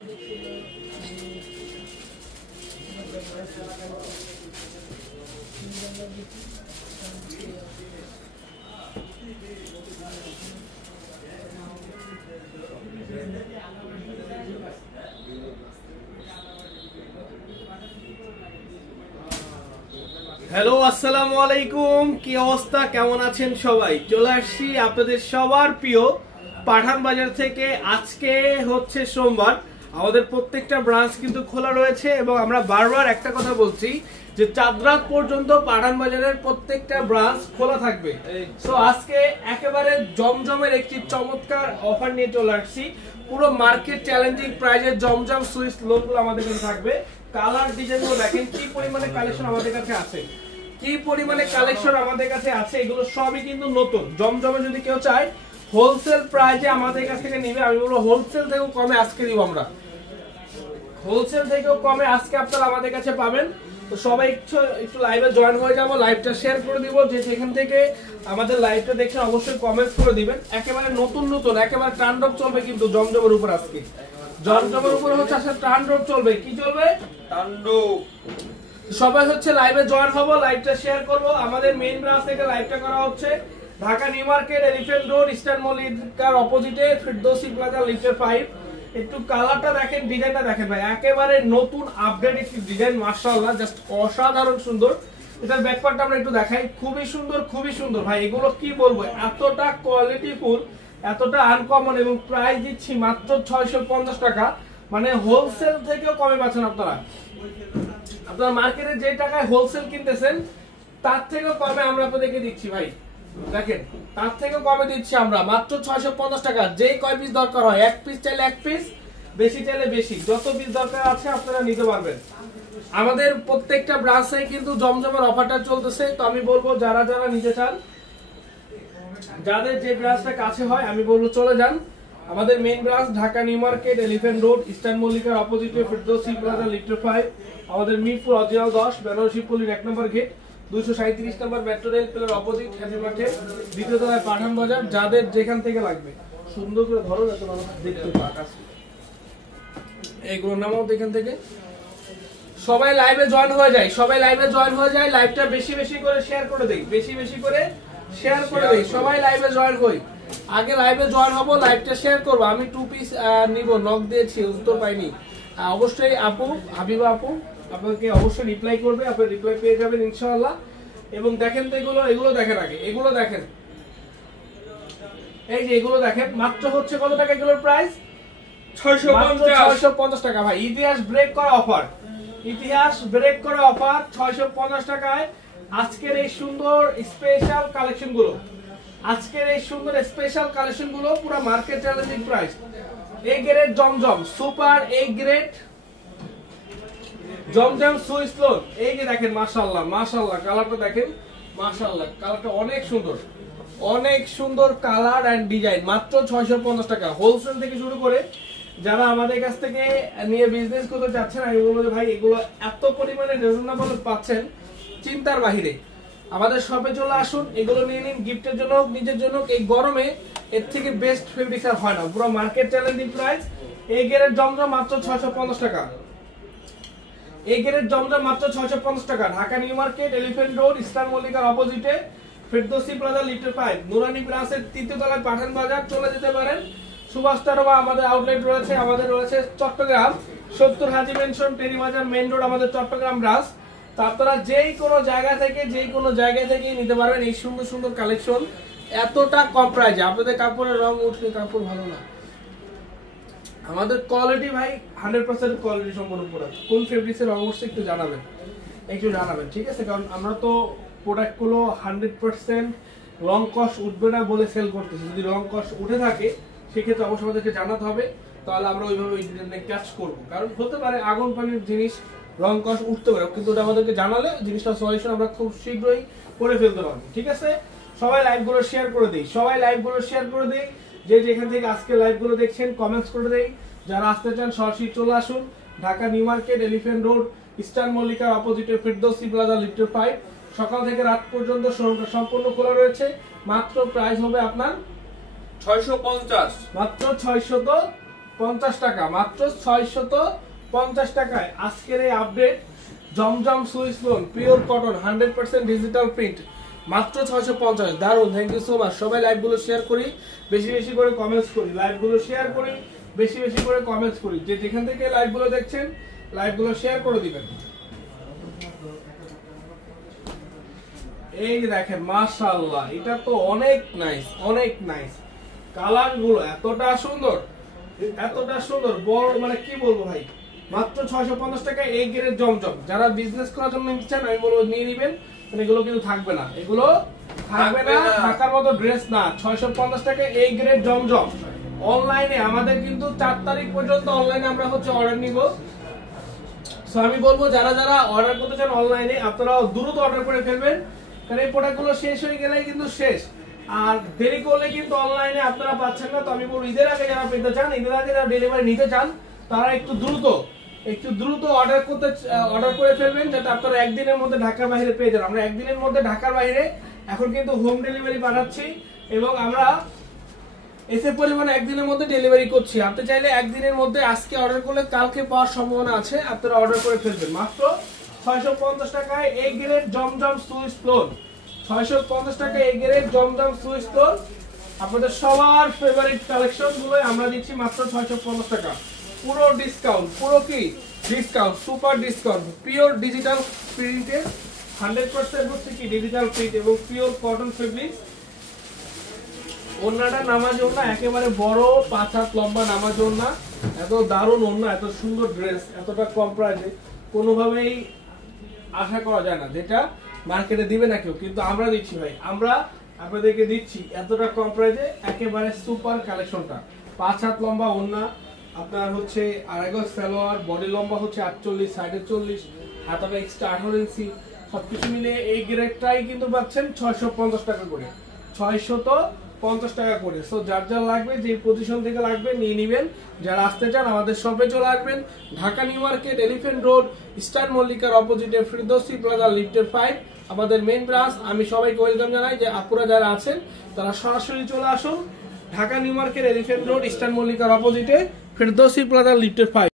Hello, আসসালামু আলাইকুম। কি অবস্থা, কেমন আছেন সবাই? চলে আসছি আপনাদের সবার প্রিয় পাঠান বাজার থেকে। আজকে হচ্ছে সোমবার, আমাদের প্রত্যেকটা ব্রাঞ্চ কিন্তু খোলা রয়েছে এবং আমরা বারবার একটা কথা বলছি যে চাঁদ রাত পর্যন্ত পাঠান বাজারের প্রত্যেকটা ব্রাঞ্চ খোলা থাকবে। সো আজকে একেবারে জমজমের একটি চমৎকার অফার নিয়ে চলে আসছি। পুরো মার্কেট চ্যালেঞ্জিং প্রাইজের জমজম সুইস লোনগুলো আমাদের কাছে থাকবে। কালার ডিজাইনগুলো দেখেন কি পরিমাণে কালেকশন আমাদের কাছে আছে, কি পরিমাণে কালেকশন আমাদের কাছে আছে। এগুলো সবই কিন্তু নতুন। জমজমে যদি কেউ চায় হোলসেল প্রাইজে আমাদের কাছ থেকে নিবে, আমি বলবো হোলসেল থেকেও কমে আজকে দিব আমরা। হোলসেল থেকেও কমে আজকে আপনারা আমাদের কাছে পাবেন। তো সবাই একটু লাইভে জয়েন হয়ে যাবো, লাইভটা শেয়ার করে দিব। যে যেখান থেকে আমাদের লাইভটা দেখছেন অবশ্যই কমেন্টস করে দিবেন। একেবারে নতুন নতুন একেবারে টান্ডব চলবে কিন্তু জমজমের উপর। আজকে জমজমের উপর হচ্ছে আসলে টান্ডব চলবে। কি চলবে? টান্ডব। সবাই হচ্ছে লাইভে জয়েন হবো, লাইভটা শেয়ার করব। আমাদের মেইন ব্রাঞ্চ থেকে লাইভটা করা হচ্ছে Dhaka new market, elephant road, eastern মল্লিকার অপোজিটে ফিরদৌসি প্লাজা, লিফটের 5। একটু কালারটা দেখেন, ডিজাইনটা দেখেন ভাই, একেবারে নতুন আপডেট একটি ডিজাইন। মাশাআল্লাহ, জাস্ট অসাধারণ সুন্দর। এটার ব্যাকপার্টটা আমরা একটু দেখাই। খুবই সুন্দর, খুবই সুন্দর ভাই। এগুলো কি বলবো, এতটা কোয়ালিটিফুল, এতটা আনকমন এবং প্রাইস দিচ্ছি মাত্র 650 টাকা। মানে হোলসেল থেকেও কমে পাচ্ছেন আপনারা। আপনারা মার্কেটে যে টাকায় হোলসেল কিনতেছেন তার থেকেও কমে আমরা আপনাদেরকে দিচ্ছি ভাই। দেখেন, তার থেকেও কমে দিচ্ছি আমরা মাত্র 650 টাকা। যেই কয় পিস দরকার হয়, এক পিস চাইলে এক পিস, বেশি চাইলে বেশি, যত পিস দরকার আছে আপনারা নিতে পারবেন। আমাদের প্রত্যেকটা ব্রাঞ্চে কিন্তু জমজমের অফারটা চলতেছে। তো আমি বলবো যারা যারা নিতে চান, যাদের যে ব্রাঞ্চটা কাছে হয়, আমি বলবো চলে যান। আমাদের main branch Dhaka new market, elephant road, eastern মল্লিকার অপোজিটে ফিরদৌসি প্লাজা, লিফটের 5। আমাদের মিরপুর অরিজিনাল 10 বেনারসি পল্লীর 1 number gate, 237 number metro rail প্লের অপোজিট হ্যাপি মার্কেট, দ্বিতীয় তলায় পাঠান বাজার। যাদের যেখান থেকে লাগবে সুন্দর করে ধরো, যাতে মানুষ দেখতে পাক। এইগুলো নামাও এখান থেকে। সবাই লাইভে জয়েন হয়ে যায়, সবাই লাইভে জয়েন হয়ে যায়। লাইভটা বেশি বেশি করে শেয়ার করে দেই, বেশি বেশি করে শেয়ার করে দেই। সবাই লাইভে জয়েন হই। আগে লাইভে জয়েন হবো, লাইভটা শেয়ার করবো। আমি 2 পিস নিব, নক দিয়েছি, উত্তর পাইনি। অবশ্যই আপু, হাবিবা আপু আপনাকে অবশ্যই রিপ্লাই করবে, আপনি রিপ্লাই পেয়ে যাবেন ইনশাআল্লাহ। এবং দেখেন তো এগুলো দেখেন, আগে এগুলো দেখেন। এই যে এগুলো দেখেন, মাত্র হচ্ছে কত টাকা এগুলোর প্রাইস? 650 টাকা ভাই। ইতিহাস ব্রেক করা অফার, ইতিহাস ব্রেক করা অফার 650 টাকায়। আজকের এই সুন্দর স্পেশাল কালেকশন গুলো, আজকের এই সুন্দর স্পেশাল কালেকশন গুলো পুরো market challenging price. A grade Zamzam, super A grade Zamzam Swiss loan. এই যে দেখেন, মাশাআল্লাহ মাশাআল্লাহ, কালারটা দেখেন, মাশাআল্লাহ কালারটা অনেক সুন্দর, অনেক সুন্দর কালার এন্ড ডিজাইন। মাত্র 650 টাকা। হোলসেল থেকে শুরু করে যারা আমাদের কাছ থেকে নিয়ে বিজনেস করতে চাচ্ছেন, আমি বলবো যে ভাই এগুলো এত পরিমাণে রিজনেবল পাচ্ছেন চিন্তার বাহিরে। আমাদের শপে চলে আসুন, এগুলো নিয়ে নিন, গিফটের জন্য হোক, নিজের জন্য হোক। এই গরমে এর থেকে বেস্ট ফেব্রিক্স আর হয় না। পুরো মার্কেট চ্যালেঞ্জিং প্রাইস। এই গ্রেড জমজম মাত্র 650 টাকা। এই গ্রেড জমজম মাত্র 650 টাকা। Dhaka new market, elephant road, eastern মল্লিকার অপোজিটে ফিরদৌসি প্লাজা, লিফটের 5, নুরানি ব্রাঞ্চের 3য় তলায় পাঠান বাজার। চলে যেতে পারেন সুভাষতারবা। আমাদের আউটলেট রয়েছে, আমাদের রয়েছে চট্টগ্রাম 70 হাজি মেনশন, টেরিবাজার মেইন রোড, আমাদের চট্টগ্রাম ব্রাঞ্চ। তো আপনারা যেই কোনো জায়গা থেকে নিতে পারবেন এই সুন্দর সুন্দর কালেকশন এতটা কম প্রাইসে। আপনাদের কাপড়ের রং উঠলে কাপড় ভালো না। আমাদের কোয়ালিটি ভাই 100% কোয়ালিটি সম্পূর্ণ প্রোডাক্ট। কোন ফেব্রিক্সের রং উঠছে একটু জানাবেন, ঠিক আছে? কারণ আমরা তো প্রোডাক্টগুলো 100% রং কস উঠবে না বলে সেল করতেছি। যদি রং কস উঠে থাকে সেক্ষেত্রে অবশ্যই আমাদেরকে জানাতে হবে, তাহলে আমরা ওইভাবে ওই ডিজাইনে কাজ করবো। কারণ হতে পারে আগুন পানির জিনিস রং কস উঠতে পারে, কিন্তু ওটা আমাদেরকে জানালে জিনিসটা সলিউশন আমরা খুব শীঘ্রই করে ফেলতে পারবো। ঠিক আছে? সবাই লাইভগুলো শেয়ার করে দিই, সবাই লাইভগুলো শেয়ার করে দিই। যে যেখান থেকে আজকে লাইভগুলো দেখছেন কমেন্টস করে দেই। যারা আসতে চান সরাসরি চলে আসুন Dhaka new market, elephant road, eastern মল্লিকার অপোজিটে ফিরদৌসি প্লাজা, লিফটের 5। সকাল থেকে রাত পর্যন্ত শোরুমটা সম্পূর্ণ খোলা রয়েছে। মাত্র প্রাইস হবে আপনার 650, মাত্র 650 50 টাকা, মাত্র 650 টাকায় আজকের এই update Zamzam Swiss lawn pure cotton 100% digital print মাত্র 650। দারুন, থ্যাংক ইউ সো মাচ। সবাই লাইভগুলো শেয়ার করি, বেশি বেশি করে কমেন্টস করি, লাইভগুলো শেয়ার করি, বেশি বেশি করে কমেন্টস করি। যে যেখান থেকে লাইভগুলো দেখছেন লাইভগুলো শেয়ার করে দিবেন। এই দেখেন মাশাআল্লাহ, এটা তো অনেক নাইস, অনেক নাইস। কালার গুলো এতটা সুন্দর, এতটা সুন্দর, বড় মানে কি বলবো ভাই, মাত্র 650 টাকা এই গ্রেড জমজম। যারা বিজনেস করার জন্য নিতে চান আমি বলবো নিয়ে নিবেন, মানে এগুলো কিন্তু থাকবে না, এগুলো থাকবে না, থাকার মতো ড্রেস না। 650 টাকা এই গ্রেড জমজম। অনলাইনে আমাদের কিন্তু 4 তারিখ পর্যন্ত অনলাইনে আমরা হচ্ছে অর্ডার নিব। সো আমি বলবো যারা যারা অর্ডার করতে চান অনলাইনে আপনারা দ্রুত অর্ডার করে ফেলবেন, কারণ এই প্রোডাক্টগুলো শেষ হয়ে গেলেই কিন্তু শেষ। আর দেরি করলে কিন্তু অনলাইনে আপনারা পাচ্ছেন না। তো আমি বলবো ঈদের আগে যারা পেতে চান, ঈদের আগে যারা ডেলিভারি নিতে চান, তারা একটু দ্রুত অর্ডার করে ফেলবেন, যাতে আপনারা একদিনের মধ্যে ঢাকার বাইরে পেয়ে যান। আমরা একদিনের মধ্যে ঢাকার বাইরে এখন কিন্তু হোম ডেলিভারি পাঠাচ্ছি, এবং আমরা এসে পরিমাণে একদিনের মধ্যে ডেলিভারি করছি। আপনি চাইলে একদিনের মধ্যে আজকে অর্ডার করলে কালকে পাওয়ার সম্ভাবনা আছে, আপনারা অর্ডার করে ফেলবেন। মাত্র 650 টাকায় এই গ্রেড জমজম সুইস লোন, 650 টাকা এই গ্রেড জমজম সুইস লোন। আপনাদের সবার ফেভারিট কালেকশন গুলো আমরা দিচ্ছি মাত্র 650 টাকা। পুরো ডিসকাউন্ট, পুরো কি discount, super discount. Pure digital প্রিন্টের 100% হচ্ছে কি ডিজিটাল প্রিন্ট এবং পিওর কটন ফেব্রিক্স। ওন্নাটা নামাজ ওন্না, একেবারে বড় 5 হাত লম্বা নামাজ ওন্না। এত দারুণ ওন্না, এত সুন্দর ড্রেস, এতটা কম প্রাইসে কোনোভাবেই আশা করা যায় না যেটা মার্কেটে দিবে না কেউ, কিন্তু আমরা দিচ্ছি ভাই, আমরা আপনাদেরকে দিচ্ছি এতটা কম প্রাইসে একেবারে সুপার কালেকশনটা। 5 হাত লম্বা ওন্না, আপনার হচ্ছে আড়াই গজ সালোয়ার, বডি লম্বা হচ্ছে 48, সাইডে 40, হাতাটা এক্সট্রা 18 ইঞ্চি, সবকিছু মিলে এই গ্রেডটাই কিন্তু পাচ্ছেন 650 টাকা করে, 650 টাকা করে। সো যার যার লাগবে, যে পজিশন থেকে লাগবে নিয়ে নিবেন। যারা আসতে চান আমাদের শপে চলে আসবেন, Dhaka new market, elephant road, eastern মল্লিকার অপোজিটে ফিরদৌসী প্লাজা লিফটের 5 আমাদের মেইন ব্রাঞ্চ। আমি সবাইকে ওয়েলকাম জানাই যে আপুরা যারা আছেন তারা সরাসরি চলে আসুন Dhaka new market, elephant road, eastern মল্লিকার অপোজিটে ফিরদৌসী প্লাজা লিফটের 5।